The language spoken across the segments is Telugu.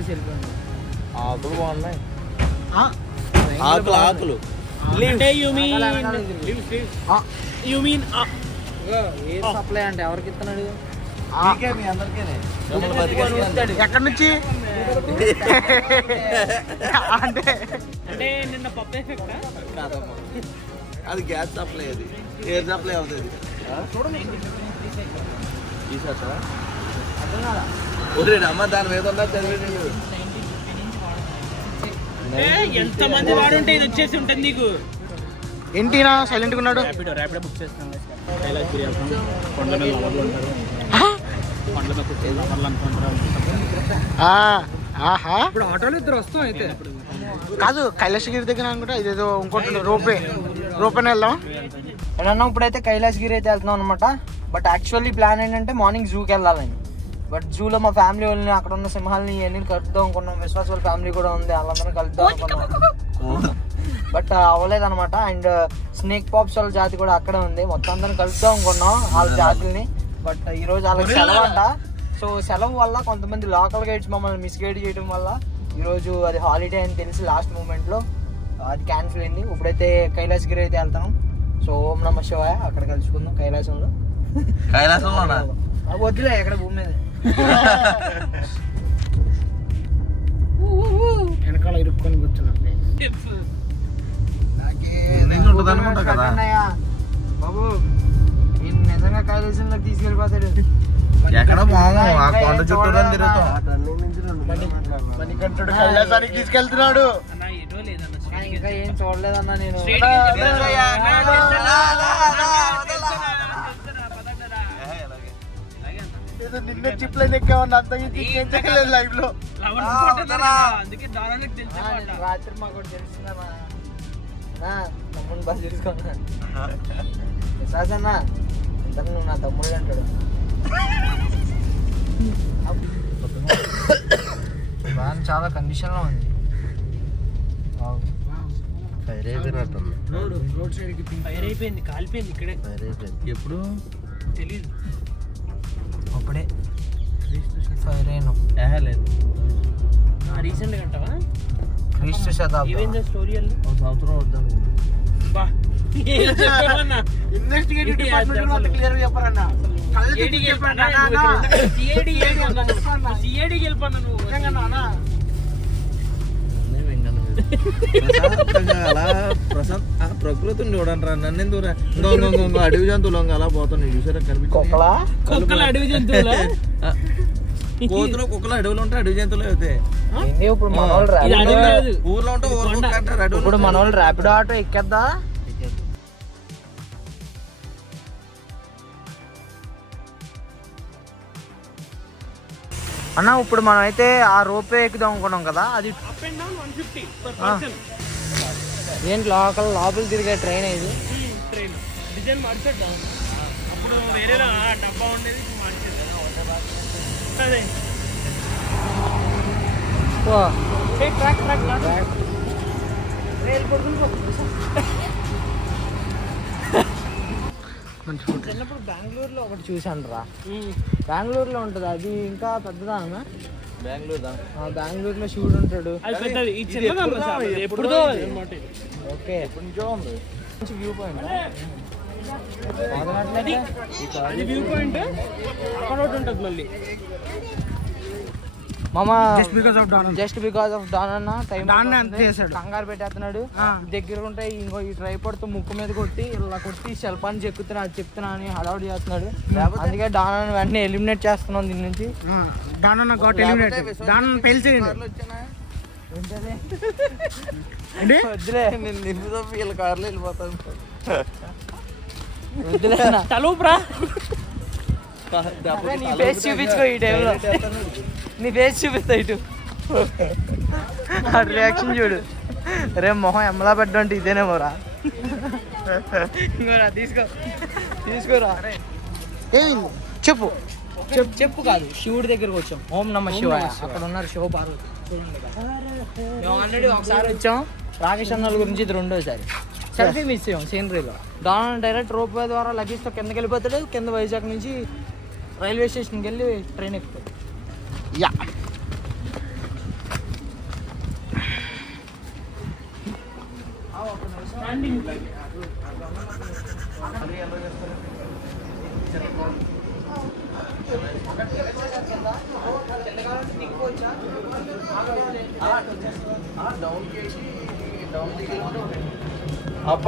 కొట్టేసి వెళ్ళిపోయింది. ఆకులు బాగున్నాయి. ఆకులు సప్లై అంటే ఎవరికి ఇస్తున్నాడు? ఎక్కడి నుంచి అంటే నిన్న పప్పు కాదమ్మా, అది గ్యాస్ సప్లై, అది ఎయిర్ సప్లై అవుతుంది. అమ్మ దాని మీద చదివేది. ఎంత మంది వాడుంటే ఇది వచ్చేసి ఉంటుంది నీకు. ఏంటినా సైలెంట్ గా ఉన్నాడు? ర్యాపిడో బుక్ చేస్తున్నాం. కొండల మీద లవర్లు ఉంటారు, కొండల మీద కూర్చొని లవర్లు అనుకుంటారు. ఇప్పుడు ఆటోలు ఇద్దరు వస్తాం. అయితే కాదు, కైలాసగిరి దగ్గర అనుకుంటా ఇదేదో ఇంకోటి రోపేనే వెళ్దాం అన్నా. ఇప్పుడైతే కైలాసగిరి అయితే వెళ్తున్నాం అనమాట. బట్ యాక్చువల్లీ ప్లాన్ ఏంటంటే మార్నింగ్ జూకి వెళ్ళాలని. బట్ జూలో మా ఫ్యామిలీ వాళ్ళని, అక్కడ ఉన్న సింహాలని ఇవన్నీ కలుపుదాం అనుకున్నాం. విశ్వాస్ వాళ్ళ ఫ్యామిలీ కూడా ఉంది, వాళ్ళందరినీ కలుపుదాం అనుకున్నాం. బట్ అవ్వలేదు అనమాట. అండ్ స్నేక్ పాప్స్ వాళ్ళ జాతి కూడా అక్కడే ఉంది. మొత్తం అందరిని కలుపుదాం అనుకున్నాం వాళ్ళ జాతుల్ని. బట్ ఈ రోజు వాళ్ళకి సెలవు అంట. సో సెలవు వల్ల కొంతమంది లోకల్ గైడ్స్ మమ్మల్ని మిస్గైడ్ చేయడం వల్ల ఈరోజు అది హాలిడే అని తెలిసి లాస్ట్ మూమెంట్లో అది క్యాన్సిల్ అయింది. ఇప్పుడైతే కైలాసగిరి అయితే వెళ్తాం. సో ఓం నమ శివాయ, అక్కడ కలుసుకుందాం కైలాసంలో. వద్దులే, ఎక్కడ భూమి మీద వెనకాల ఇరుక్కొని కూర్చున్నా. బాబు నిజంగా కైలాసంలోకి తీసుకెళ్ళిపోతాడు. కైలాసానికి తీసుకెళ్తున్నాడు. ఇంకా ఏం చూడలేదన్నా నేను. నిన్న చిప్ లైన్ ఎక్కామన్నా, అంత లైవ్ లో. రాత్రి మాకు తెలుస్తుందన్నా, తమ్ముడు బాగా చూసుకున్నా. విశ్వాసన్నా ఇంత నువ్వు నా తమ్ముడు అంటాడు. వ్యాన్ చాలా కండిషన్ లో ఉంది. ఫైర్ అయిపోయింది, కాలిపోయింది ఇక్కడే. ఎప్పుడు తెలీదు, అప్పుడే ఫైర్ అయినా లేదు. రీసెంట్ గా అంటావా? క్రీస్తు శతాబ్దం ఏమైంది స్టోరీ? ఒక సంవత్సరం వద్దాం. ఇన్వెస్టిగేటివ్ డిపార్ట్మెంట్ అంతా క్లియర్ గా చెప్పారన్నా. అలా ప్రకృతిని చూడండి రా. నన్ను ఎందుకు అడవి జంతువులు అలా పోతున్నాయి చూసారా? కనిపించింది అడవి జంతువులు. కోతులు కుక్కలు అడవులు ఉంటే అడవి జంతువులు అవుతాయి. ఇప్పుడు మన ఊర్లో ఉంటే ఇప్పుడు మన వాళ్ళు ర్యాపిడో ఆటో ఎక్కేద్దా? అన్న ఇప్పుడు మనం అయితే ఆ రోపే ఎక్కుదాం అనుకున్నాం కదా, అది ఏంటి లోపల తిరిగే ట్రైన్ ఇది. డిజైన్ మార్చేద్దాం. అప్పుడు వేరే డబ్బా ఉండేది, చిన్నప్పుడు బెంగళూరులో ఒకటి చూసాను రా. బెంగళూరులో ఉంటుంది అది, ఇంకా పెద్దదా అన్న? బెంగళూరులో శివుడు ఉంటాడు. ఓకే, మంచి వ్యూ పాయింట్. వ్యూ పాయింట్ అక్కడ ఒకటి ఉంటుంది మళ్ళీ. మామ జస్ట్ బికాస్ ఆఫ్ డాన్ అన్న కంగారు పెట్టేస్తున్నాడు. దగ్గర ఉంటే ఇంకో ఈ ట్రైపాడ్ తో ముక్కు మీద కొట్టి ఇలా కొట్టి శల్పాన్ని చెక్కుతున్నా అది చెప్తున్నా అని హడావుడి చేస్తున్నాడు. అందుకే డాన్ అన్న వెంటనే ఎలిమినేట్ చేస్తున్నాం దీని నుంచి. వద్దులే, కార్లో వెళ్ళిపోతాను. వద్దులే తలూపురా. నీ ఫేస్ చూపించుకో ఈ టైంలో, నీ ఫేస్ చూపిస్తా ఇటు. రియాక్షన్ చూడు. రే మొహం ఎమ్మలా పెట్టంటే ఇదేనేమోరా. ఇంకోరా తీసుకోరా. ఏమైంది చెప్పు. చెప్పు కాదు, శివుడి దగ్గరకు వచ్చాం. ఓం నమ శివాయ. అక్కడ ఉన్నారు శివ పార్వతి. చూడండి, మేము ఆల్రెడీ ఒకసారి వచ్చాం రాకేష్ అన్నల గురించి, ఇది రెండోసారి. సెల్ఫీ మిస్ అయ్యాం సీనరీలో. డాన్ డైరెక్ట్ రోప్వే ద్వారా లగేజ్తో కిందకి వెళ్ళిపోతాడు. కింద వైజాగ్ నుంచి రైల్వే స్టేషన్కి వెళ్ళి ట్రైన్ ఎక్కుతాడు. Yeah up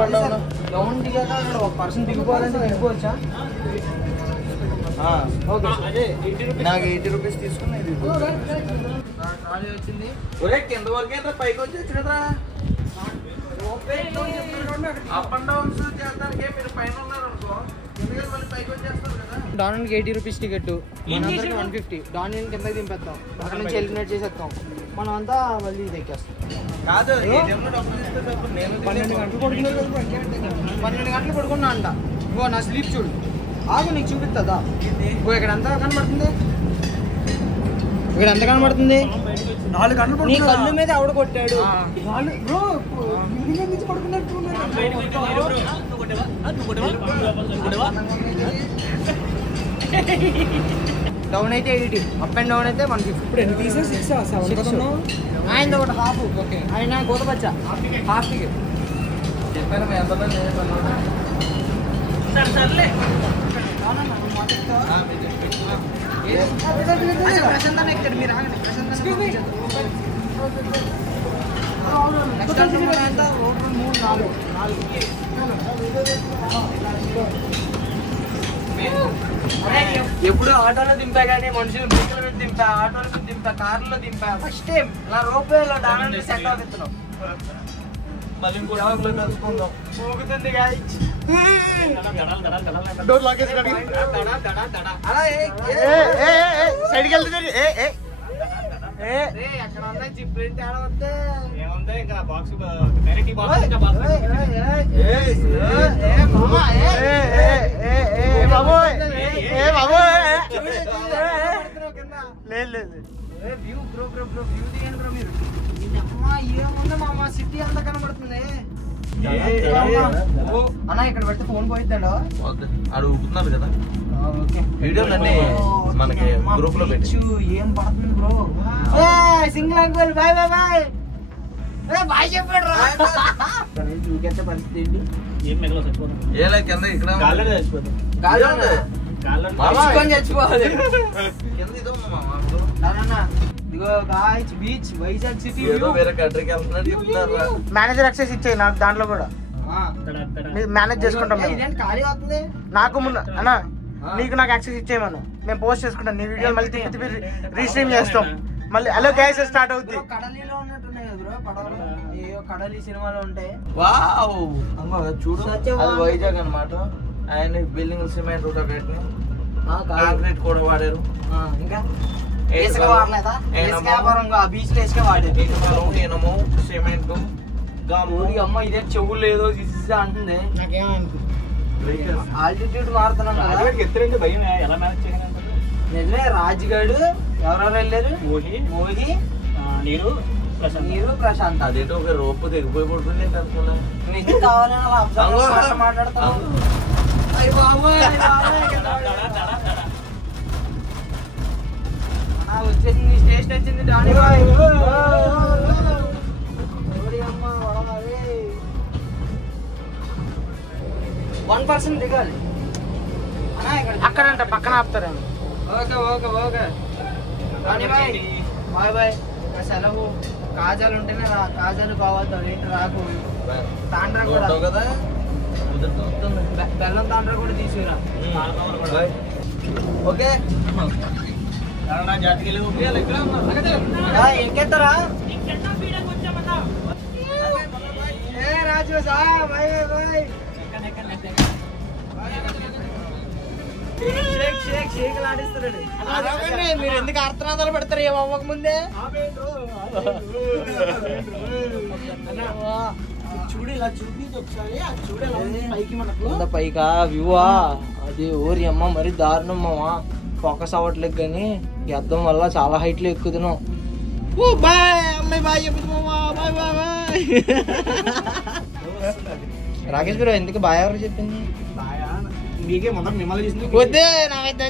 and down down దిగాక అక్కడ ఒక పర్సన్ దిగిపోవాలంటే దిగిపోవచ్చా? నాకు 80 రూపీస్ తీసుకున్నా. ఇది ఖాళీ వచ్చింది. ఒరే కింద వరకే పైకి వచ్చి కదా అప్ అండ్ డౌన్స్ చేస్తానికి మీరు పైన ఉన్నారు అనుకో, ఎందుకంటే మళ్ళీ పైకి వచ్చేస్తారు కదా. డాన్కి 80 రూపీస్ టికెట్, మనందరికి 150. డాన్ కిందకి దింపేస్తాం, అక్కడ నుంచి ఎలిమినేట్ చేసేస్తాం, మనం అంతా మళ్ళీ ఇది ఎక్కేస్తాం. కాదు డబ్బులు తీసుకొచ్చేటప్పుడు నేను 12 గంటలు పడుకున్నాను, 12 గంటలు పడుకున్నా అంట. ఇగో నా స్లీప్ చూడు, ఆగు నీకు చూపిస్తుందా? ఇగో ఇక్కడ ఎంత కనబడుతుంది, ఇక్కడ ఎంత కనబడుతుంది? 4 గంటలు. నీ కళ్ళు మీద ఎవడ కొట్టాడు? డౌన్ అయితే 80, అప్ అండ్ డౌన్ అయితే 150. ఆయన ఒకటి హాఫ్, ఆయన గోతపచ్చ హాఫ్ టికెట్ చెప్పాను మీ ఎంత ప్రశాంతాన్ని ఎక్కాడు. మీరు ఆగండి, ప్రశాంతాన్ని నెక్స్ట్ ఎంత 3, 4. ఎప్పుడు ఆటోలో దింపా కానీ మనుషులు బైకుల మీద దింపా, ఆటోల మీద దింపా, కార్లో దింపా. ఫస్ట్ టైం నా రోప్వేలో డాన్ సెట్ అవుతున్నాం. మళ్ళీ ఇంకో కలుసుకుందాం. ఊగుతుంది సైడ్కి వెళ్తుంది. అక్కడ ఉన్నాయి జిప్ తేడా వస్తే view bro bro bro view తీయండి బ్రో. మీరు ఏముంది మా సిటీ అంతా కనబడుతుంది అన్న. ఇక్కడ పెడితే ఫోన్ పోయిద్దాడు, ఆడు ఊపుతున్నారు కదా వీడియో మనకి గ్రూప్ లో పెట్టి. ఏం పడుతుంది bro? Single uncle bye bye bye bye చెప్పాడు రా. చూకెత్తే పరిస్థితి ఏంటి? ఏ కింద ఇక్కడ చచ్చిపోవాలి. ఇదిగో గాయ్స్ బీచ్ వైజాగ్ సిటీ. వేరే కంట్రీకి వెళ్తున్నట్టు చెప్తున్నారు. మేనేజర్ యాక్సెస్ ఇచ్చేయి నాకు, దాంట్లో కూడా మేనేజ్ చేసుకుంటాం. ఖాళీ అవుతుంది నాకు ముందు అన్న, నీకు నాకు యాక్సెస్ ఇచ్చేయమను, మేము పోస్ట్ చేసుకుంటాం. నీ వీడియో మళ్ళీ తిప్పి తిప్పి రీస్ట్రీమ్ చేస్తాం. మళ్ళీ హలో గైస్ స్టార్ట్ అవుతుంది. కడలిలో ఉన్నట్టున్నాయి కదా బ్రో పడవలు. ఏ కడలి సినిమాలో ఉంటాయి. వావ్ చూడు, అది వైజాగ్ అన్నమాట. ఆయన బిల్డింగ్ సిమెంట్ కాంక్రీట్ కూడా వాడారు. ఇంకా ఇసుక వాడలేదా? ఇసుక వ్యాపారం బీచ్ లో ఇసుక వాడేది. ఇనము సిమెంట్ అమ్మ ఇదే చెవులు లేదో తీసి అంటుంది. ఆల్టిట్యూడ్ మారుతున్నాం కదా. నిజమే. రాజుగాడు ఎవరెవరు వెళ్ళారు? మోహి, నీరు, ప్రశాంత్. అదేంటో ఒక రోపు తెగిపోయి పడుతుంది. నిజం కావాలని మాట్లాడతాం. వచ్చేసింది, స్టేషన్ వచ్చింది. డానీ బాయ్ 1% దిగాలి అక్కడంట పక్కన ఆపుతారేమో. Okay okay okay Danny bye bye bye. సెలవు. కాజాలు ఉంటేనే రా, కాజాలు కావాలి ఏంటి రాకు. తాండ్రా కూడా కదా, బెల్లం తాండ్రా కూడా తీసుకురా. ఓకే ఎక్కేస్తారా? రాజు బాయ్ బాయ్. మీరు ఎందుకు అర్థనాదాలు పెడతారు? ఏం అవ్వక ముందే చూడు, ఇలా చూపించి ఒకసారి చూడ పైకా వ్యూవా. అది ఊరి అమ్మ మరి దారుణం మామా. ఫోకస్ అవ్వట్లేదు కానీ ఈ అద్దం వల్ల చాలా హైట్ లో ఎక్కుతున్నాం. రాకేష్ గారు ఎందుకు బాయ్ ఎవరు చెప్పింది? మీకే మొదటి మిమ్మల్ని చేసింది. వద్దే నాకైతే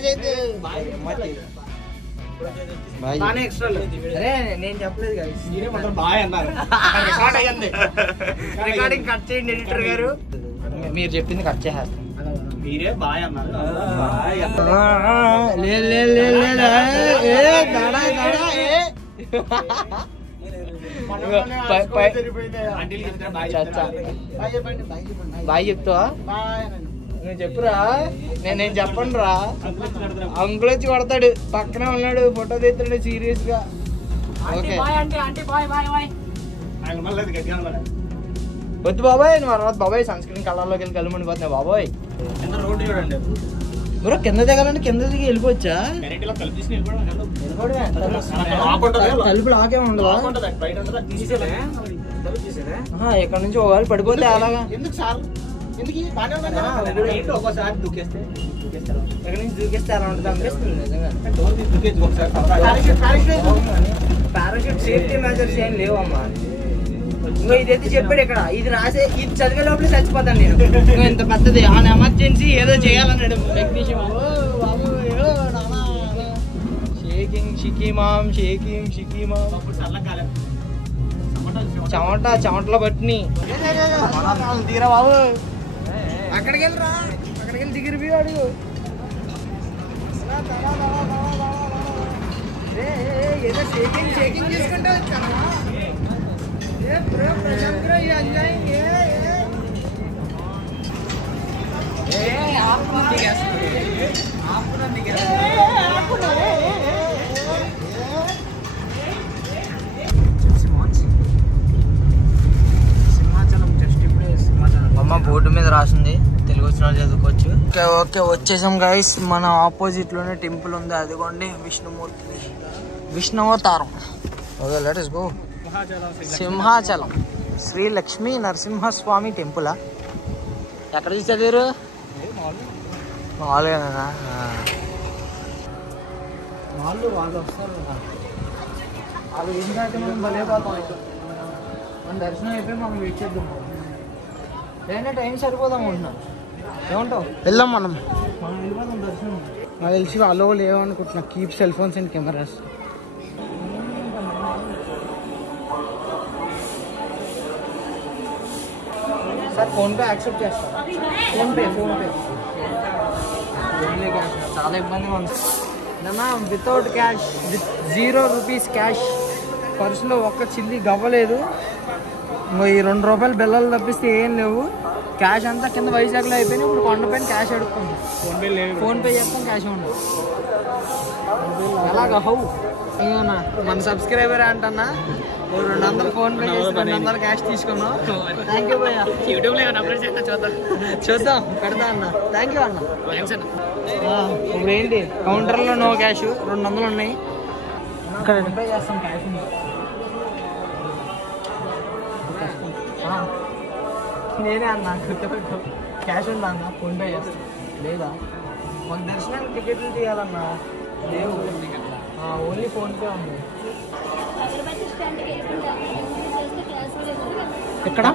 బాగానే ఎక్స్ట్రా అరే నేను చెప్పలేదు కదా బాగా అన్నారు రికార్డ్ అయ్యింది రికార్డింగ్ కట్ చేయండి ఎడిటర్ గారు మీరు చెప్పింది కట్ చేసేస్తాం మీరే బాగా అన్నారు బాయ్ చెప్తావా నేను చెప్పురా నేను చెప్పండి రా అంకుల్ వచ్చి కొడతాడు పక్కనే ఉన్నాడు ఫోటో తీస్తాడు సీరియస్ గా ఓకే వద్దు బాబాయ్ నువ్వు తర్వాత బాబాయ్ సన్ స్క్రీన్ కలర్లోకి వెళ్ళి కలుమనిపోతున్నావు బాబాయ్ రోడ్డు చూడండి బ్రో కింద దిగాలంటే కింద దిగి వెళ్ళిపోవచ్చా తలుపు లాకే ఉండదా ఇక్కడ నుంచి ఒకవేళ పడిపోతే అలాగా ఎందుకు సార్ ఎందుకు ఒక్కోసారి దూకేస్తే ఇక్కడ నుంచి దూకేస్తే అలా ఉంటుంది అనిపిస్తుంది నిజంగా పారాషూట్ సేఫ్టీ మెజర్స్ ఏం లేవమ్మా ఇంకో ఇదైతే చెప్పాడు ఇక్కడ ఇది రాసే ఇది చదివే లోపల చచ్చిపోతాను నేను ఇంకో ఇంత పెద్దది ఆన్ ఎమర్జెన్సీ ఏదో చేయాలన్నాడు టెక్నీషియన్ షేకింగ్ షికీమామ్ చెమటలో పట్టిని తీరా బాబు అక్కడికి వెళ్ళి దిగిరిపోయాడు ఏదో షేకింగ్ చేసుకుంటే వచ్చాను అమ్మ బోర్డు మీద రాసింది తెలుగు వచ్చిన వాళ్ళు చదువుకోవచ్చు ఓకే వచ్చేసాం గైస్ మన ఆపోజిట్ లోనే టెంపుల్ ఉంది అదిగోండి విష్ణుమూర్తిది విష్ణువతారం okay let us go Simhachalam Sri Lakshmi Narasimhaswamy temple ఎక్కడ చదివారు మామూలుగా వాళ్ళు వస్తారు వాళ్ళు ఏంటంటే మనం భలే పోతాం మన దర్శనం అయిపోయి మనం వెయిట్ చేద్దాం లేదంటే టైం సరిపోదాం అనుకుంటున్నాం ఏమంటావు వెళ్దాం మనం వెళ్ళిపోతాం దర్శనం నాకు తెలిసి వాళ్ళు లేవనుకుంటున్నా keep cell phones and cameras sir PhonePe accept చేస్తారా ఫోన్పే చాలా ఇబ్బందిగా ఉంది నా without cash with 0 rupees cash పర్సులో ఒక్క చిల్లి గవ్వలేదు ఇంకో ఈ 2 రూపాయలు బిల్లలు తప్పిస్తే ఏం లేవు క్యాష్ అంతా కింద వైజాగ్లో అయిపోయినాయి ఇప్పుడు కొండపైన క్యాష్ అడుక్కుంది ఫోన్పే చేస్తాం క్యాష్ ఉండదు ఎలాగా హౌ అయ్యోనా మన సబ్స్క్రైబర్ అంటన్నా 200 ఫోన్పే చేసి 200 క్యాష్ తీసుకున్నాం థ్యాంక్ యూ భయ్యా చూద్దాం పెడతా అన్న థ్యాంక్ యూ అన్న ఇప్పుడు ఏంటి కౌంటర్లో నో క్యాష్ 200 ఉన్నాయి ఇక్కడ ఫోన్పే చేస్తాం క్యాష్ ఉంది నేనే అన్నా గుర్తుపెట్టు క్యాష్ ఉందా అన్న ఫోన్పే చేస్తాం లేదా మాకు దర్శనానికి టికెట్లు తీయాలన్నా లేవు ఓన్లీ ఫోన్పే ఉంది ఎక్కడ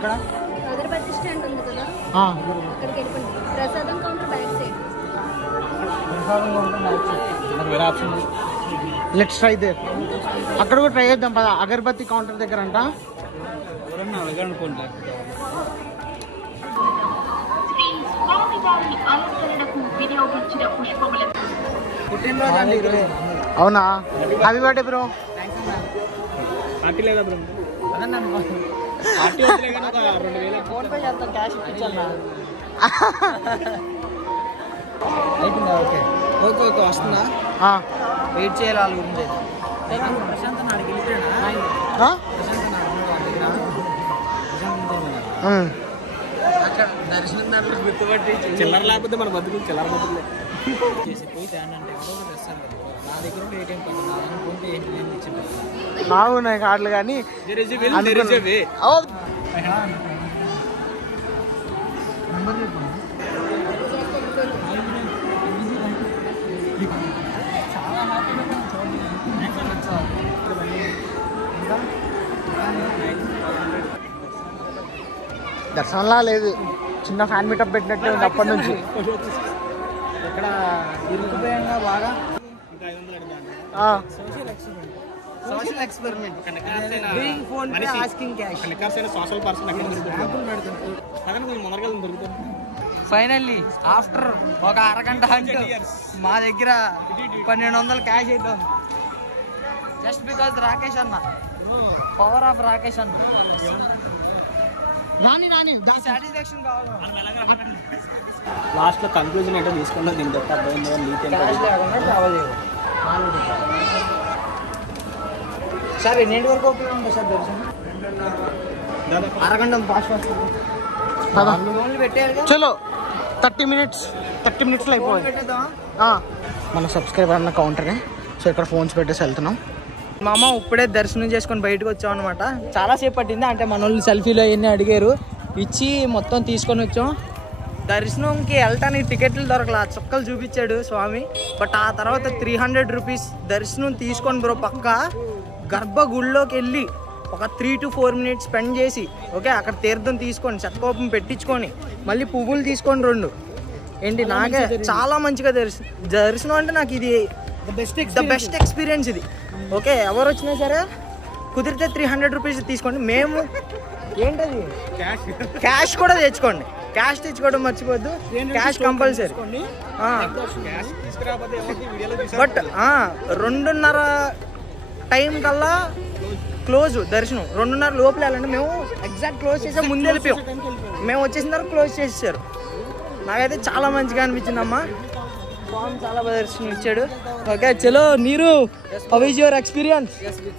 అగరబత్తి స్టాండ్ ఉంది కదా అక్కడికి వెళ్ళిపోండి ప్రసాదం కౌంటర్ బ్యాక్ సైడ్ వేరే ఆప్షన్ లెట్స్ ట్రై దేర్ అక్కడ కూడా ట్రై చేద్దాం పద అగరబత్తి కౌంటర్ దగ్గర అంట పుట్టినరోజు అండి ఈరోజు అవునా హ్యాపీ బర్త్డే బ్రో ఫోన్పే చేస్తాం క్యాష్ ఇప్పించాలన్నా అయిపోయిందా ఓకే ఓకే ఓకే వస్తుందా వెయిట్ చేయాలి వాళ్ళ గురించి ప్రశాంత్ నాడికి వెళ్ళిపోయాడా అక్కడ దర్శనం దాంట్లో గుర్తుపట్టి చిల్లర లేకపోతే మన బతుకు చిల్లర బతుకులే చేసి పోయి తేండి అంటే ఎవరో తెస్తారు నా దగ్గర ఉంటే ఏటీఎం కార్డు నా దగ్గర ఫోన్పే ఏం ఇచ్చింది నాకు ఉన్నాయి కార్డులు కానీ నంబర్ చెప్పండి చాలా హ్యాపీగా దర్శనంలా లేదు చిన్న ఫ్యాన్ మీటప్ పెట్టినట్టు ఉంది అప్పటి నుంచి ఇక్కడ ఇరుకుపోయంగా బాగా social experiment doing phone pay asking cash. Social person finally after ఒక అరగంట హంట్ మా దగ్గర 1200 క్యాష్ అయితే ఉంది. జస్ట్ బికాజ్ రాకేష్ అన్న, పవర్ ఆఫ్ రాకేష్ అన్న. రాని సాటిస్ఫాక్షన్ కావాలి. లాస్ట్ లో కన్క్లూజన్ ఏంటో తీసుకున్నా. దీని తప్ప క్యాష్ లేకుండా ట్రావెల్ చేయాలి. సార్ ఎన్నింటి వరకు ఓపెన్ ఉంటుంది సార్ దర్శనం? అరగంట ఫాస్ట్ పెట్టేయాలి. చలో 30 minutes అయిపోయింది. మన సబ్స్క్రైబర్ అన్న కౌంటరే. సో ఇక్కడ ఫోన్స్ పెట్టేసి వెళ్తున్నాం. మా అమ్మ ఇప్పుడే దర్శనం చేసుకొని బయటకు వచ్చాం అనమాట. చాలాసేపు పట్టింది, అంటే మన వాళ్ళు సెల్ఫీలో అవన్నీ అడిగారు, ఇచ్చి మొత్తం తీసుకొని వచ్చాం. దర్శనంకి వెళ్ళటానికి టికెట్లు దొరకలా, చుక్కలు చూపించాడు స్వామి. బట్ ఆ తర్వాత 300 రూపీస్ దర్శనం తీసుకొని బ్రో పక్క గర్భగుడిలోకి వెళ్ళి ఒక 3 to 4 minutes స్పెండ్ చేసి, ఓకే అక్కడ తీర్థం తీసుకొని శతకోపం పెట్టించుకొని మళ్ళీ పువ్వులు తీసుకొని 2 ఏంటి నాకే చాలా మంచిగా దర్శనం అంటే నాకు ఇది ద బెస్ట్ ఎక్స్పీరియన్స్ ఇది. ఓకే ఎవరు వచ్చినా సరే కుదిరితే 300 రూపీస్ తీసుకోండి. మేము ఏంటది క్యాష్ కూడా తెచ్చుకోండి, క్యాష్ తెచ్చుకోవడం మర్చిపోద్దు, క్యాష్ కంపల్సరీ. బట్ 2:30 టైం కల్లా క్లోజ్ దర్శనం. 2:30 లోపల వెళ్ళండి. మేము ఎగ్జాక్ట్ క్లోజ్ చేసాం, ముందు వెళ్ళిపోయాం. మేము వచ్చేసిన తర్వాత క్లోజ్ చేసేసారు. నాకైతే చాలా మంచిగా అనిపించింది అమ్మా. స్వామి చాలా బాగా దర్శనం ఇచ్చాడు. ఓకే చలో నీరు, how is your experience?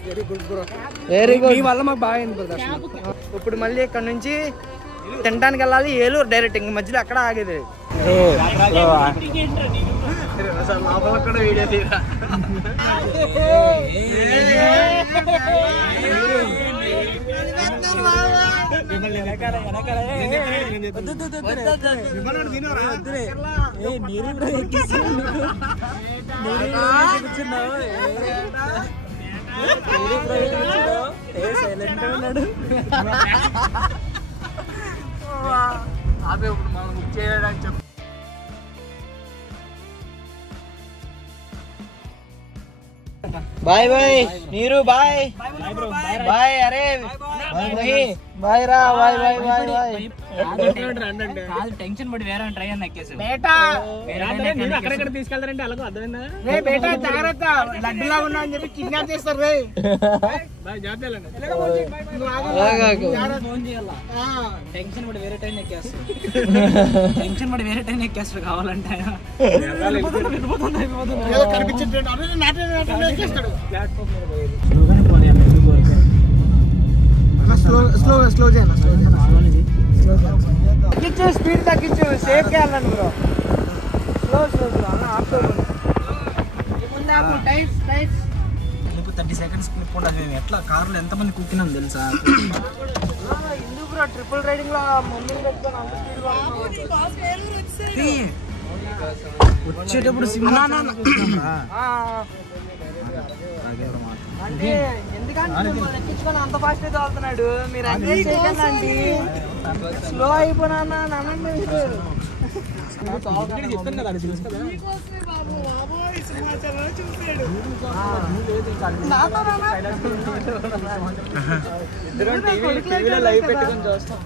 Very good. మీ వల్ల మాకు బాగా అనిపించింది. ఇప్పుడు మళ్ళీ ఇక్కడ నుంచి తినడానికి వెళ్ళాలి, ఏలూరు డైరెక్ట్. ఇంక మధ్యలో అక్కడ ఆగేది. బాయ్ బాయ్ నీరు, బాయ్ బాయ్. అరే బాయ్ రా, bye bye bye bye. Tension పడి వేరే ట్రై అని ఎక్కేసి అక్కడెక్కడ తీసుకెళ్తారంటే అలాగో అర్థమైందా? బేటా జాగ్రత్త, లడ్డులా ఉన్నా అని చెప్పి కిడ్నాప్ చేస్తారు రే. ఫోన్ చేయాల. టెన్షన్ పడి వేరే టైం ఎక్కేస్తారు. టెన్షన్ పడి వేరే టైం ఎక్కేస్తారు కావాలంటే. స్లో చేయాలి. తగ్గించు, స్పీడ్ తగ్గించు, సేఫ్ గా వెళ్ళండి బ్రో. స్లో అన్న ఆపుతారు. 30 seconds క్లిప్ ఉండదు. మేము ఎట్లా కార్లో ఎంతమంది కూర్చున్నాం తెలుసా? ఎందుకు బ్రో ట్రిపుల్ రైడింగ్ లో మమ్మీని పెట్టుకొని అంత స్పీడ్ వచ్చేటప్పుడు అంటే ఎందుకంటే ఎక్కించుకొని అంత ఫాస్ట్ అయితే వెళ్తున్నాడు. మీరు ఎంకరేజ్ చేయకండి అండి, స్లో అయిపోయినా అనండి. చెప్తాను కదా, తెలుసు కదా. టీవీలో లైవ్ పెట్టుకొని చూస్తాం.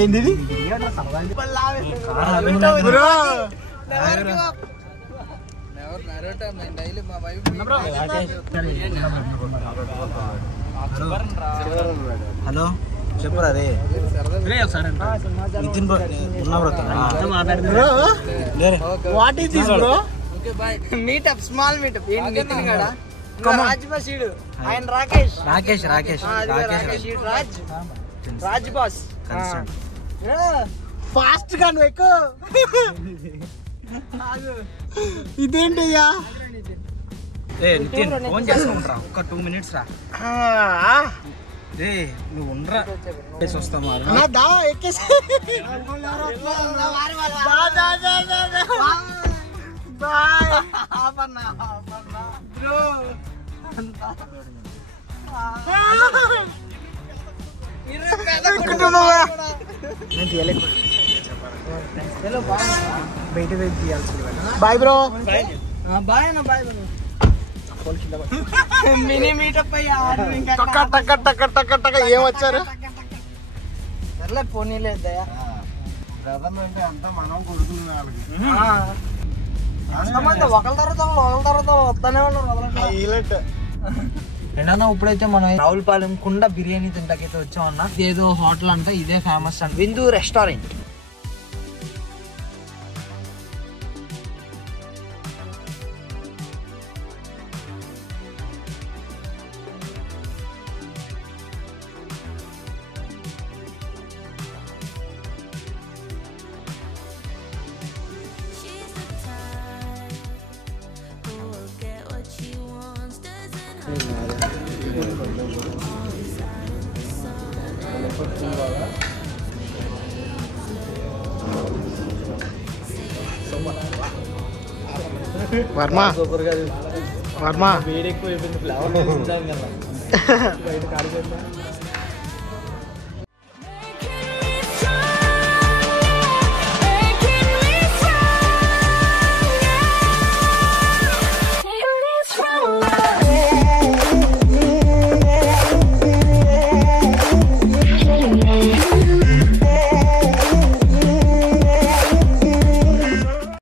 ఏంది హలో చెప్పురా. అదే Nithin what is this bro? Meetup, small meetup. Nithin గడ రాజ్ బసీడు, ఆయన రాకేష్ రాకేష్ రాజ్ బాస్. ఫాస్ట్ గా నువ్వు ఎక్కువ. ఇదేంటయ్యా? నితిన్ ఫోన్ చేసుకుంటారా? ఒక 2 minutes రా. నువ్వు ఉండరా, వస్తామా? ఎక్కేసి బయట తీయాల్సింది బాయ్ బ్రో బాయ్ అన్న బాయ్ మినీ మీటప్ ఏమొచ్చారు సర్లే పోనీలేదయ్యా అంటే అంతా మనం కొడుకులు వాళ్ళకి ఒకళ్ళ తర్వాత వస్తానే ఉన్నారు. ఏంటన్నా ఇప్పుడైతే మనం రావులపాలెం కుండ బిర్యానీ తింటాకైతే వచ్చామన్నా. ఇదేదో హోటల్ అంట, ఇదే ఫేమస్ అంట, విందు రెస్టారెంట్. వర్మ వర్మ వేడి ఎక్కువ అయిపోయింది ఫ్లేవర్